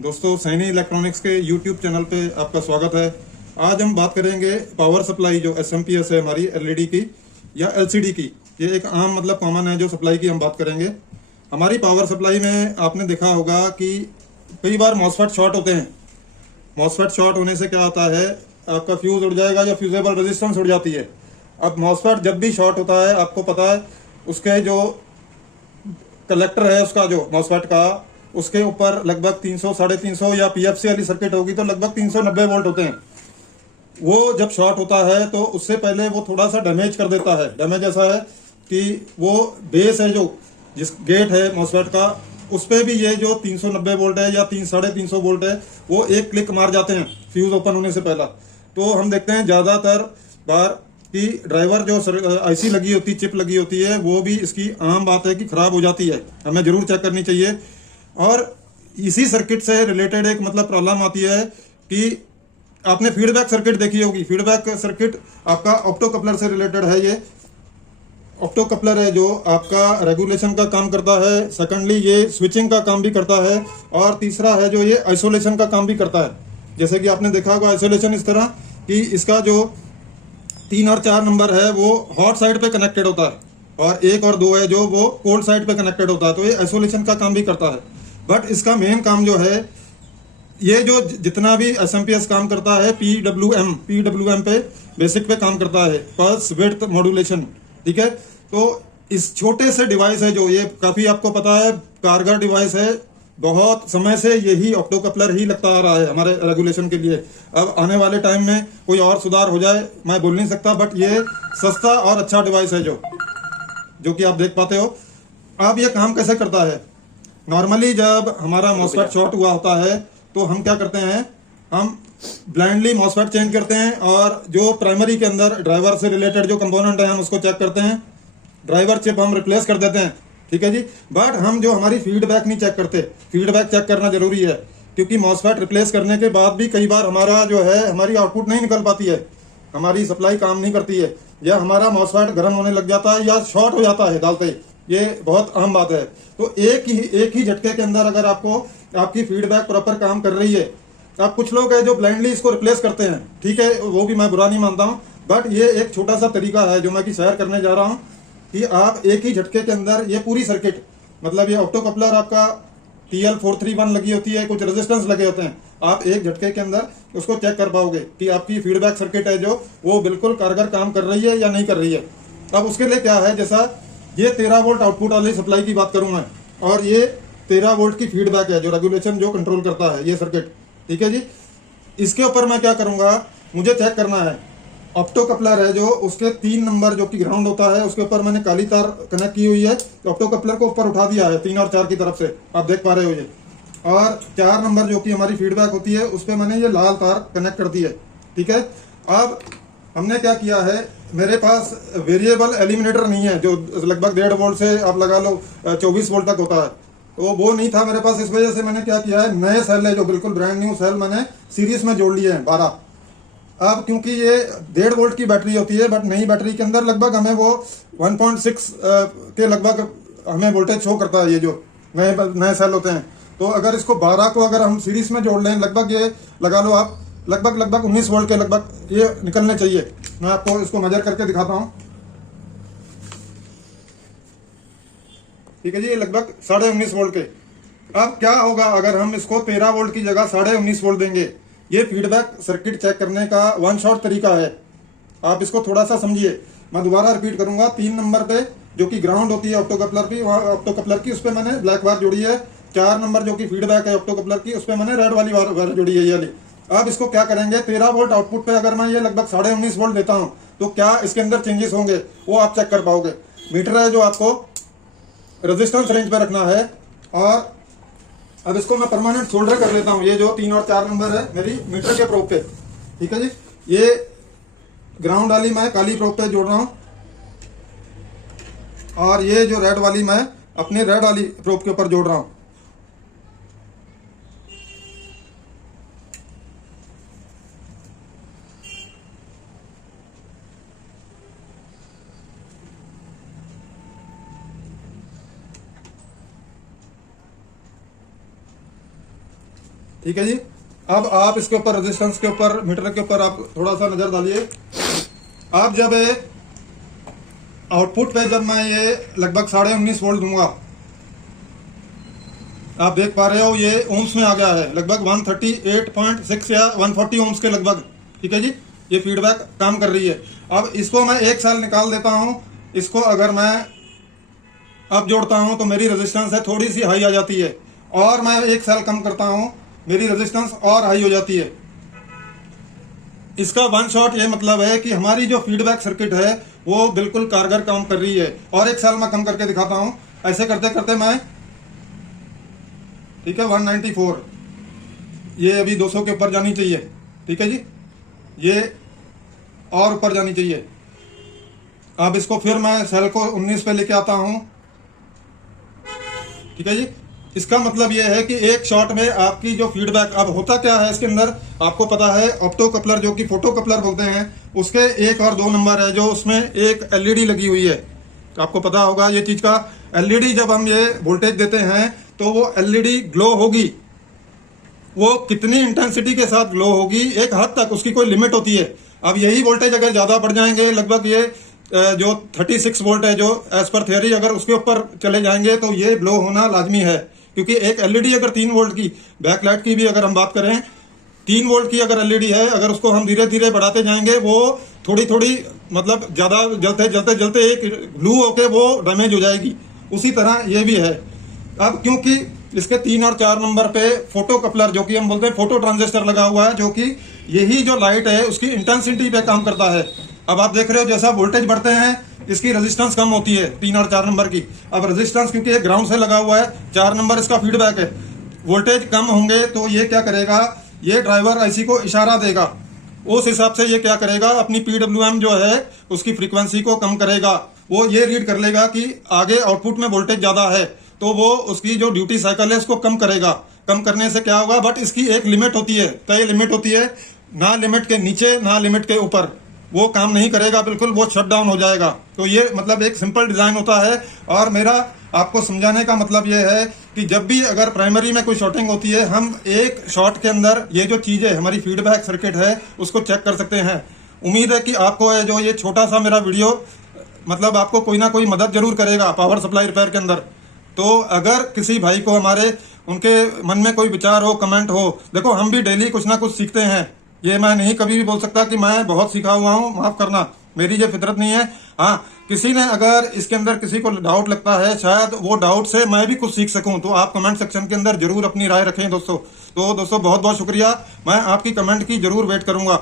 दोस्तों, सैनी इलेक्ट्रॉनिक्स के YouTube channel पे आपका स्वागत है। आज हम बात करेंगे पावर सप्लाई जो एसएमपीएस है हमारी एलईडी की या एलसीडी की। ये एक आम मतलब कॉमन है जो सप्लाई की हम बात करेंगे। हमारी पावर सप्लाई में आपने देखा होगा कि कई बार मॉसफेट शॉर्ट होते हैं। मॉसफेट शॉर्ट होने से क्या होता है, आपका फ्यूज उड़ जाएगा या फ्यूजेबल रेजिस्टेंस उड़ जाती है। अब मॉसफेट जब भी शॉर्ट होता है, आपको पता है उसके जो कलेक्टर है उसका जो मॉसफेट का, उसके ऊपर लगभग 300 350 या पीएफसी वाली सर्किट होगी तो लगभग 390 वोल्ट होते हैं। वो जब शॉर्ट होता है तो उससे पहले वो थोड़ा सा डैमेज कर देता है। डैमेज ऐसा है कि वो बेस है जो जिस गेट है मॉसफेट का, उस पर भी ये जो 390 वोल्ट है या 350 वोल्ट है वो एक क्लिक मार जाते हैं फ्यूज ओपन होने से पहला। तो हम देखते हैं ज़्यादातर बार कि ड्राइवर जो आईसी लगी होती, चिप लगी होती है, वो भी इसकी आम बात है कि खराब हो जाती है। हमें जरूर चेक करनी चाहिए। और इसी सर्किट से रिलेटेड एक मतलब प्रॉब्लम आती है कि आपने फीडबैक सर्किट देखी होगी। फीडबैक सर्किट आपका ऑप्टो कपलर से रिलेटेड है। ये ऑप्टो कपलर है जो आपका रेगुलेशन का काम करता है। सेकंडली ये स्विचिंग का काम भी करता है। और तीसरा है जो ये आइसोलेशन का काम भी करता है। जैसे कि आपने देखा होगा आइसोलेशन इस तरह कि इसका जो 3 और 4 नंबर है वो हॉट साइड पे कनेक्टेड होता है और 1 और 2 है जो वो कोल्ड साइड पे कनेक्टेड होता है। तो ये आइसोलेशन का काम भी करता है। बट इसका मेन काम जो है, ये जो जितना भी एसएमपीएस काम करता है पीडब्ल्यूएम पे बेसिक पे काम करता है, पल्स विड्थ मॉड्यूलेशन। ठीक है, तो इस छोटे से डिवाइस है जो ये काफी आपको पता है कारगर डिवाइस है। बहुत समय से यही ऑप्टो कपलर ही लगता आ रहा है हमारे रेगुलेशन के लिए। अब आने वाले टाइम में कोई और सुधार हो जाए मैं बोल नहीं सकता, बट ये सस्ता और अच्छा डिवाइस है जो कि आप देख पाते हो। अब ये काम कैसे करता है, नॉर्मली जब हमारा मॉसफेट शॉर्ट हुआ होता है तो हम क्या करते हैं, हम ब्लाइंडली मॉसफेट चेंज करते हैं और जो प्राइमरी के अंदर ड्राइवर से रिलेटेड जो कंपोनेंट है हम उसको चेक करते हैं। ड्राइवर चिप हम रिप्लेस कर देते हैं। ठीक है जी, बट हम जो हमारी फीडबैक नहीं चेक करते। फीडबैक चेक करना जरूरी है क्योंकि मॉसफेट रिप्लेस करने के बाद भी कई बार हमारा जो है हमारी आउटपुट नहीं निकल पाती है, हमारी सप्लाई काम नहीं करती है, या हमारा मॉसफेट गर्म होने लग जाता है या शॉर्ट हो जाता है डालते ही। ये बहुत अहम बात है। तो एक ही झटके के अंदर अगर आपको आपकी फीडबैक प्रॉपर काम कर रही है, आप कुछ लोग हैं जो ब्लाइंडली इसको रिप्लेस करते हैं। ठीक है, वो भी मैं बुरा नहीं मानता हूं, बट ये एक छोटा सा तरीका है जो मैं कि शेयर करने जा रहा हूं कि आप एक ही झटके के अंदर ये पूरी सर्किट, मतलब ये ऑप्टो कपलर आपका TL431 लगी होती है, कुछ रेजिस्टेंस लगे होते हैं, आप एक झटके के अंदर उसको चेक कर पाओगे कि आपकी फीडबैक सर्किट है जो वो बिल्कुल कारगर काम कर रही है या नहीं कर रही है। अब उसके लिए क्या है, जैसा ये 13 वोल्ट आउटपुट वाली सप्लाई की बात करूं मैं, और ये 13 वोल्ट की फीडबैक है जो रेगुलेशन जो कंट्रोल करता है ये सर्किट। ठीक है जी, इसके ऊपर मैं क्या करूंगा, मुझे चेक करना है ऑप्टो कपलर है जो उसके 3 नंबर जो कि ग्राउंड होता है उसके ऊपर मैंने काली तार कनेक्ट की हुई है। ऑप्टो कपलर को ऊपर उठा दिया है 3 और 4 की तरफ से, आप देख पा रहे हो ये। और 4 नंबर जो कि हमारी फीडबैक होती है उस पर मैंने ये लाल तार कनेक्ट कर दी है। ठीक है, अब हमने क्या किया है, मेरे पास वेरिएबल एलिमिनेटर नहीं है जो लगभग 1.5 वोल्ट से आप लगा लो 24 वोल्ट तक होता है, तो वो नहीं था मेरे पास। इस वजह से मैंने क्या किया है, नए सेल है जो बिल्कुल ब्रांड न्यू सेल मैंने सीरीज में जोड़ लिए हैं 12। अब क्योंकि ये 1.5 वोल्ट की बैटरी होती है, बट नई बैटरी के अंदर लगभग हमें वो 1.6 के लगभग हमें वोल्टेज शो करता है ये जो नए सेल होते हैं। तो अगर इसको 12 को अगर हम सीरीज में जोड़ लें, लगभग ये लगा लो आप लगभग 19 वोल्ट के लगभग ये निकलने चाहिए। मैं आपको इसको मेजर करके दिखाता हूँ। ठीक है जी, ये लगभग 19.5 वोल्ट के। अब क्या होगा अगर हम इसको 13 वोल्ट की जगह 19.5 वोल्ट देंगे। ये फीडबैक सर्किट चेक करने का वन शॉट तरीका है, आप इसको थोड़ा सा समझिए। मैं दोबारा रिपीट करूंगा, 3 नंबर पे जो कि ग्राउंड होती है ऑप्टो कपलर की, ऑप्टो कपलर की उस पर मैंने ब्लैक वायर जोड़ी है। 4 नंबर जो कि फीडबैक है ऑप्टो कपलर की, उस पर मैंने रेड वाली वायर जोड़ी है ये वाली। अब इसको क्या करेंगे, 13 वोल्ट आउटपुट पे अगर मैं ये लगभग 19.5 वोल्ट देता हूं तो क्या इसके अंदर चेंजेस होंगे वो आप चेक कर पाओगे। मीटर है जो आपको रेजिस्टेंस रेंज पे रखना है। और अब इसको मैं परमानेंट सोल्डर कर लेता हूं, ये जो 3 और 4 नंबर है मेरी मीटर के प्रोब पे। ठीक है जी, ये ग्राउंड वाली मैं काली प्रोब पे जोड़ रहा हूं और ये जो रेड वाली मैं अपनी रेड वाली प्रोब के ऊपर जोड़ रहा हूं। ठीक है जी। अब आप इसके ऊपर रेजिस्टेंस के ऊपर, मीटर के ऊपर आप थोड़ा सा नजर डालिए। आप जब आउटपुट पे जब मैं ये लगभग 19.5 वोल्ट दूंगा, आप देख पा रहे हो ये ओम्स में आ गया है, लगभग 138.6 या 140 ओम्स के लगभग। ठीक है जी, ये फीडबैक काम कर रही है। अब इसको मैं 1 साल निकाल देता हूं। इसको अगर मैं अब जोड़ता हूं तो मेरी रेजिस्टेंस है थोड़ी सी हाई आ जाती है, और मैं 1 साल कम करता हूं मेरी रेजिस्टेंस और हाई हो जाती है। इसका वन शॉट ये मतलब है कि हमारी जो फीडबैक सर्किट है वो बिल्कुल कारगर काम कर रही है। और 1 साल मैं कम करके दिखाता हूं। ऐसे करते करते मैं, ठीक है, 194, ये अभी 200 के ऊपर जानी चाहिए। ठीक है जी, ये और ऊपर जानी चाहिए। अब इसको फिर मैं सेल को 19 पे लेके आता हूं। ठीक है जी, इसका मतलब यह है कि एक शॉट में आपकी जो फीडबैक, अब होता क्या है इसके अंदर आपको पता है, ऑप्टो कपलर जो कि फोटो कपलर बोलते हैं, उसके 1 और 2 नंबर है, जो उसमें एक एलईडी लगी हुई है। तो आपको पता होगा ये चीज का। एलईडी जब हम ये वोल्टेज देते हैं तो वो एलईडी ग्लो होगी। वो कितनी इंटेंसिटी के साथ ग्लो होगी, एक हद तक उसकी कोई लिमिट होती है। अब यही वोल्टेज अगर ज्यादा बढ़ जाएंगे, लगभग ये जो 36 वोल्ट है जो एज पर थियरी, अगर उसके ऊपर चले जाएंगे तो ये ग्लो होना लाजमी है। क्योंकि एक एलईडी अगर 3 वोल्ट की, बैकलाइट की भी अगर हम बात करें, 3 वोल्ट की अगर एलईडी है, अगर उसको हम धीरे धीरे बढ़ाते जाएंगे वो थोड़ी थोड़ी मतलब ज्यादा जलते जलते जलते एक ग्लू होके वो डैमेज हो जाएगी। उसी तरह ये भी है। अब क्योंकि इसके 3 और 4 नंबर पे फोटो कपलर, जो कि हम बोलते हैं फोटो ट्रांजिस्टर, लगा हुआ है, जो कि यही जो लाइट है उसकी इंटेंसिटी पे काम करता है। अब आप देख रहे हो जैसा वोल्टेज बढ़ते हैं इसकी रेजिस्टेंस कम होती है 3 और 4 नंबर की। अब रेजिस्टेंस क्योंकि ये ग्राउंड से लगा हुआ है, 4 नंबर इसका फीडबैक है, वोल्टेज कम होंगे तो ये क्या करेगा, ये ड्राइवर आईसी को इशारा देगा। उस हिसाब से ये क्या करेगा, अपनी पीडब्ल्यूएम जो है उसकी फ्रीक्वेंसी को कम करेगा। वो ये रीड कर लेगा कि आगे आउटपुट में वोल्टेज ज्यादा है, तो वो उसकी जो ड्यूटी साइकिल है उसको कम करेगा। कम करने से क्या होगा, बट इसकी एक लिमिट होती है, तय लिमिट होती है, ना लिमिट के नीचे ना लिमिट के ऊपर वो काम नहीं करेगा, बिल्कुल वो शट डाउन हो जाएगा। तो ये मतलब एक सिंपल डिजाइन होता है। और मेरा आपको समझाने का मतलब ये है कि जब भी अगर प्राइमरी में कोई शॉर्टिंग होती है, हम एक शॉट के अंदर ये जो चीजें हमारी फीडबैक सर्किट है उसको चेक कर सकते हैं। उम्मीद है कि आपको जो ये छोटा सा मेरा वीडियो मतलब आपको कोई ना कोई मदद जरूर करेगा पावर सप्लाई रिपेयर के अंदर। तो अगर किसी भाई को हमारे उनके मन में कोई विचार हो, कमेंट हो, देखो हम भी डेली कुछ ना कुछ सीखते हैं। ये मैं नहीं कभी भी बोल सकता कि मैं बहुत सीखा हुआ हूँ, माफ करना, मेरी ये फितरत नहीं है। हाँ, किसी ने अगर इसके अंदर किसी को डाउट लगता है, शायद वो डाउट से मैं भी कुछ सीख सकूं, तो आप कमेंट सेक्शन के अंदर जरूर अपनी राय रखें दोस्तों। तो दोस्तों बहुत बहुत शुक्रिया, मैं आपकी कमेंट की जरूर वेट करूंगा।